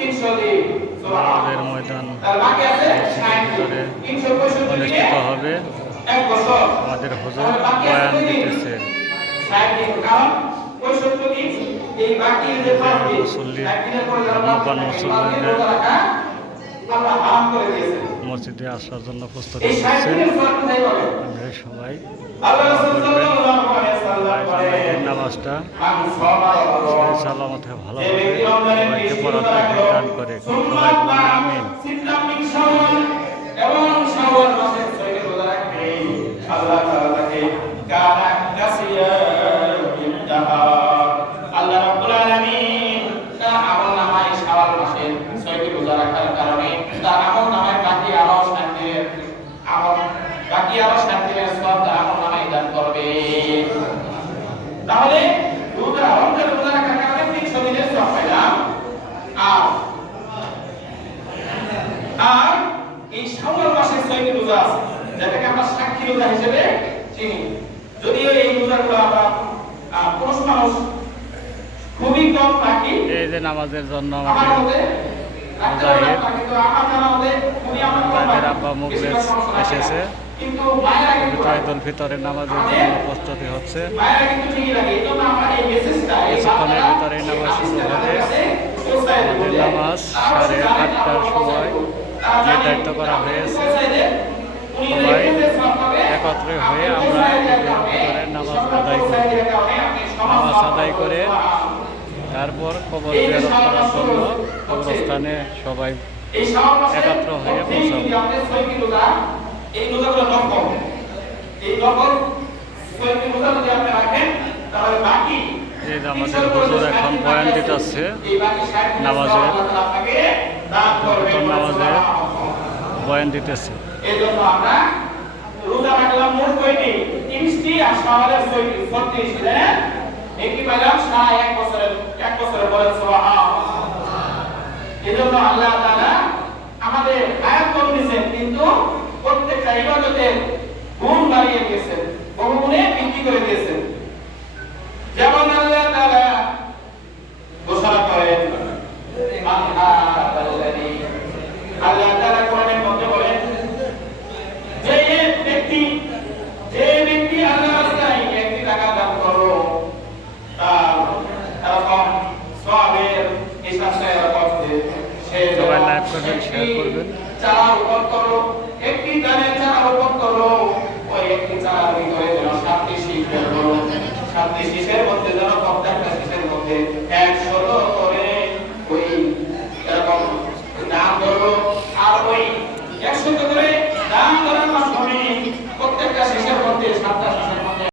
আমাদের ময়দান ভিতরে অনুষ্ঠিত হবে। আমাদের হুজুর বয়ান দিতেছে। মুসল্লি মসজিদে আসার জন্য প্রস্তুতি নিচ্ছে। আমরা সবাই নামাজটা সালামতে ভালোভাবে সবাইকে পড়াতে দান করে। সবাই আমিন। আল্লাহ রাব্বুল আলামিন তার আমল নামায় শাওয়াল মাসের 6টি রোজা রাখার কারণে তার আমল নামায় বাকি আরো শান্তির সওয়াব তার আমল নামায় দান করবে। তাহলে রমজান রোজা রাখার কারণে 300 দিনের সওয়াব পেলাম। আর এই শাওয়াল মাসের 6টি রোজা আছে যেটাকে আমরা সাক্ষী রোজা হিসেবে চিনি। যদিও এই রোজাগুলো আমরা পুরুষ মানুষ খুবই কম রাখি। এই যে নামাজের জন্য আমাদের আব্বা মুখলেস এসেছে। ঈদুল ফিতরের নামাজের জন্য প্রস্তুতি হচ্ছে। কিছুক্ষণের ভিতরে নামাজ শুরু হবে। আমাদের নামাজ 8:30টার সময় নির্ধারিত করা হয়েছে। সবাই একত্রে হয়ে আমরা ঈদুল ফিতরের নামাজ আদায় করে তারপর কবর জিয়ারত করার জন্য কবরস্থানে সবাই একত্র হয়ে পৌঁছাবো। আমাদের হুজুর এখন বয়ান দিতেছে নামাজের বয়ান দিতেছে। রোজা রাখলাম মোট কয়টি? 30টি আর শাওয়ালের 36টি। একই পাইলাম 1 বছরের বলেন সুবহানাল্লাহ। এজন্য আল্লাহ তাআলা আমাদের আয়াত কম দিয়েছেন, কিন্তু প্রত্যেকটা ইবাদতের গুণ বাড়িয়ে দিয়েছেন, বহুগুণে বৃদ্ধি করে দিয়েছেন। যেমন আল্লাহ তাআলা ঘোষণা করেন আল্লাহ তাআলা কোরআনের মধ্যে বলেন যে ব্যক্তি আল্লাহর রাস্তায় 1 টাকা দান করলো তার এরকম সওয়াবের হিসাব করতে সে সবাই লাইক করবেন, শেয়ার করবেন। চারা রোপণ করলো, একটি ধানের চারা রোপণ করলো, ওই একটি চারার ভিতরে যেন 7টি শীষ বের হলো। 7টি শীষের মধ্যে যেন প্রত্যেকটা শীষের মধ্যে 100 করে ওই এরকম দান করলো। আর ওই 100 করে দান করা